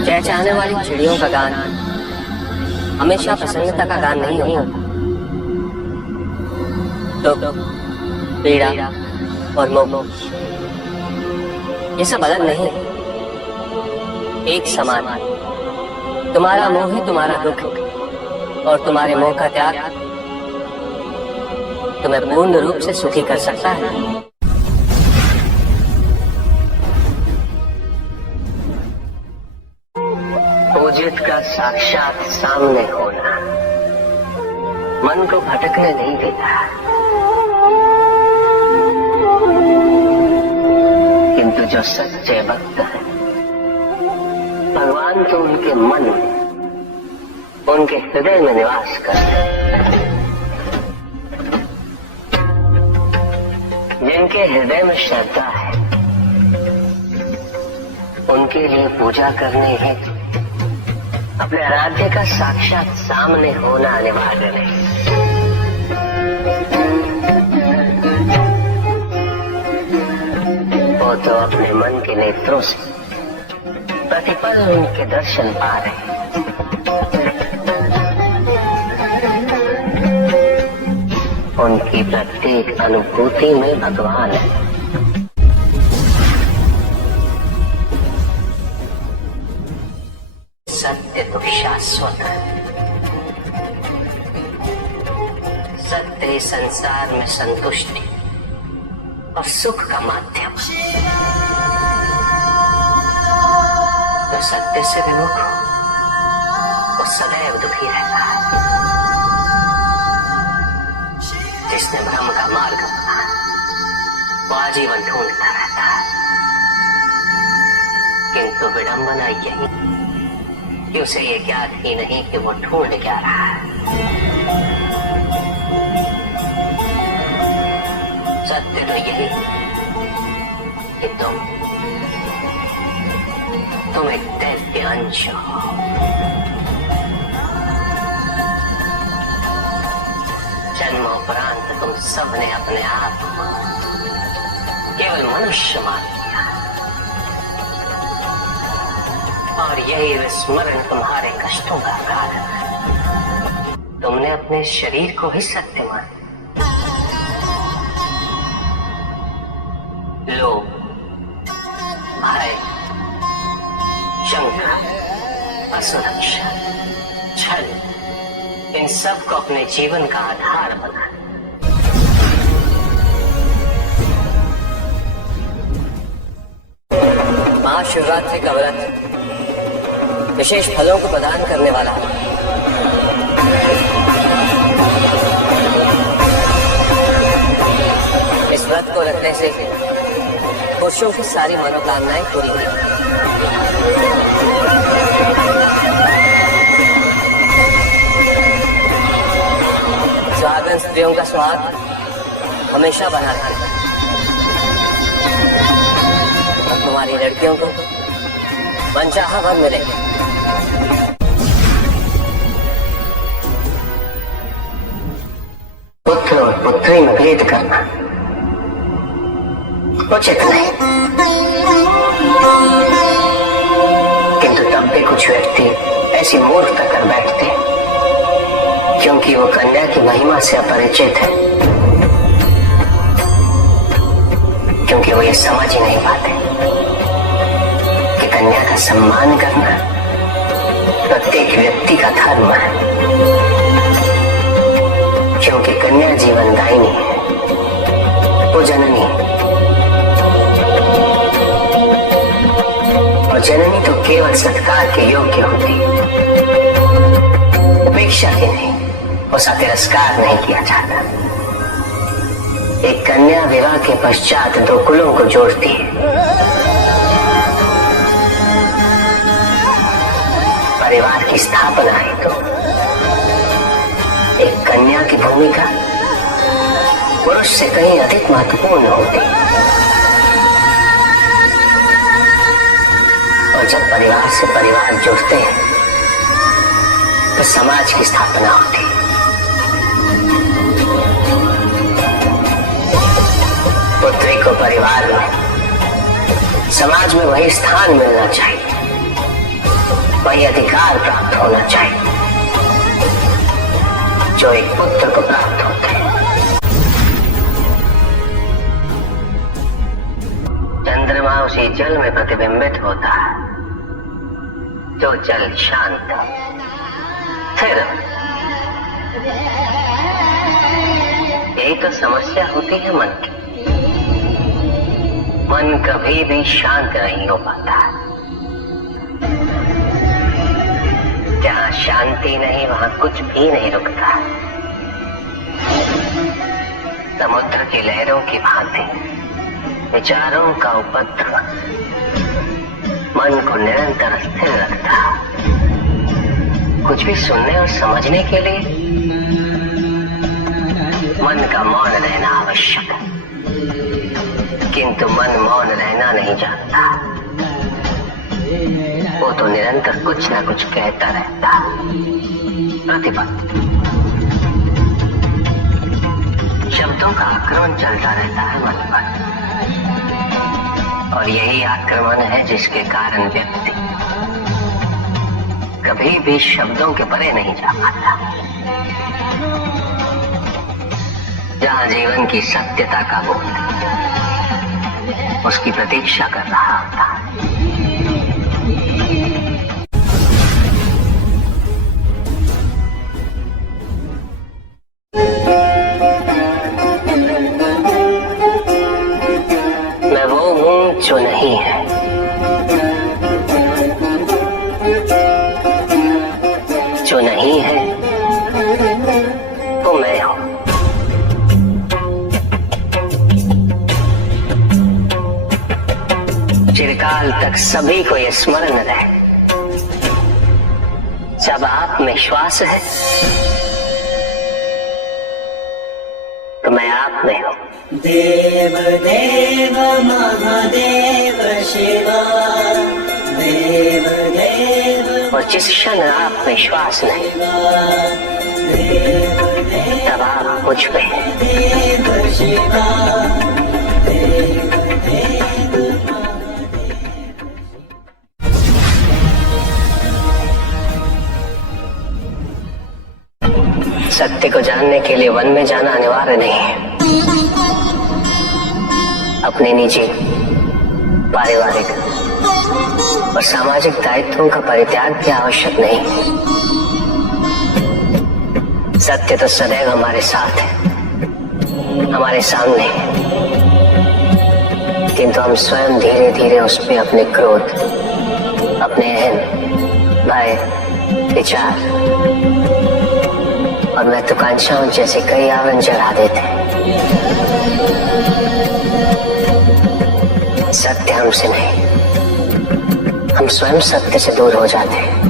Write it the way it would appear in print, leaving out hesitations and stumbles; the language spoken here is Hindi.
चहचहाने वाली चिड़ियों का गान हमेशा प्रसन्नता का गान नहीं होता। दुख, पीड़ा और मोह ये सब अलग नहीं, एक समान। तुम्हारा मोह ही तुम्हारा दुख और तुम्हारे मोह का त्याग तुम्हें पूर्ण रूप से सुखी कर सकता है। पूजित का साक्षात सामने होना मन को भटकने नहीं देता, किंतु जो सच्चे भक्त है भगवान तो उनके मन, उनके हृदय में निवास करते हैं। जिनके हृदय में श्रद्धा है उनके लिए पूजा करने हेतु अपने आराध्य का साक्षात सामने होना अनिवार्य नहीं। वो तो अपने मन के नेत्रों से प्रतिपल उनके दर्शन पा रहे। उनकी प्रत्येक अनुभूति में भगवान है। सत्य तो शाश्वत है, सत्य संसार में संतुष्टि और सुख का माध्यम। तो सत्य से विमुख हो वो सदैव दुखी रहता है। जिसने भ्रम का मार्ग अपना वो आजीवन ढूंढता रहता है, किंतु विडंबना यही कि उसे ये ज्ञात ही नहीं कि वो ढूंढ क्या रहा है। सत्य तो यही कि तुम एक दैत्य अंश हो। जन्मोपरांत तुम सबने अपने आप को केवल मनुष्य मान लिया और यही विस्मरण तुम्हारे कष्टों का कारण है। तुमने अपने शरीर को ही सत्य माना। लोभ, भय, शंका, असुरक्षा, छल इन सब को अपने जीवन का आधार बना। महाशिवरात्रि का व्रत विशेष फलों को प्रदान करने वाला है। इस व्रत को रखने से पुरुषों की सारी मनोकामनाएं पूरी हुई। सुहागन स्त्रियों का सुहाग हमेशा बना रहता है और तुम्हारी लड़कियों को मनचाहा वर मिलेगा। पुत्र और पुत्री में भेद करना उचित नहीं, किंतु तब भी कुछ व्यक्ति ऐसी मूर्खता कर बैठते क्योंकि वो कन्या की महिमा से अपरिचित है, क्योंकि वो ये समझ ही नहीं पाते कि कन्या का सम्मान करना प्रत्येक व्यक्ति का धर्म है, क्योंकि कन्या जीवनदायिनी है, वो जननी है। और जननी तो केवल सत्कार के योग्य होती, उपेक्षा की नहीं, उसका तिरस्कार नहीं किया जाता। एक कन्या विवाह के पश्चात दो कुलों को जोड़ती है। परिवार की स्थापना है तो एक कन्या की भूमिका पुरुष से कहीं अधिक महत्वपूर्ण होती है। और जब परिवार से परिवार जुड़ते हैं तो समाज की स्थापना होती है। पुत्री को परिवार में, समाज में वही स्थान मिलना चाहिए वही अधिकार प्राप्त होना चाहिए जो एक पुत्र को प्राप्त होता है। चंद्रमा उसी जल में प्रतिबिंबित होता है जो जल शांत है। फिर यही तो समस्या होती है मन की। मन कभी भी शांत नहीं हो पाता। जहां शांति नहीं वहां कुछ भी नहीं रुकता। समुद्र की लहरों की भांति विचारों का उपद्रव मन को निरंतर स्थिर रखता। कुछ भी सुनने और समझने के लिए मन का मौन रहना आवश्यक है, किंतु मन मौन रहना नहीं जानता। वो तो निरंतर कुछ ना कुछ कहता रहता। प्रतिपद शब्दों का आक्रमण चलता रहता है मन पर, और यही आक्रमण है जिसके कारण व्यक्ति कभी भी शब्दों के परे नहीं जा पाता। जहां जीवन की सत्यता का बोध उसकी प्रतीक्षा कर रहा होता। मैं वो हूं जो नहीं है, जो नहीं है वो मैं हूं। चिरकाल तक सभी को यह स्मरण रहे, जब आप में श्वास है तो मैं आप में हूं। देव देव महादेव शिवा, देव देव। और जिस क्षण आप में श्वास नहीं तब आप मुझ पे। देव शिवा, देव देव। सत्य को जानने के लिए वन में जाना अनिवार्य नहीं है। अपने निजी, पारिवारिक और सामाजिक दायित्वों का परित्याग भी आवश्यक नहीं है। सत्य तो सदैव हमारे साथ है, हमारे सामने है, किंतु हम स्वयं धीरे धीरे उस पे अपने क्रोध, अपने अहम, भय, विचार और महत्वाकांक्षाओं जैसे कई आवरण चढ़ा देते हैं। सत्य हमसे नहीं, हम स्वयं सत्य से दूर हो जाते हैं।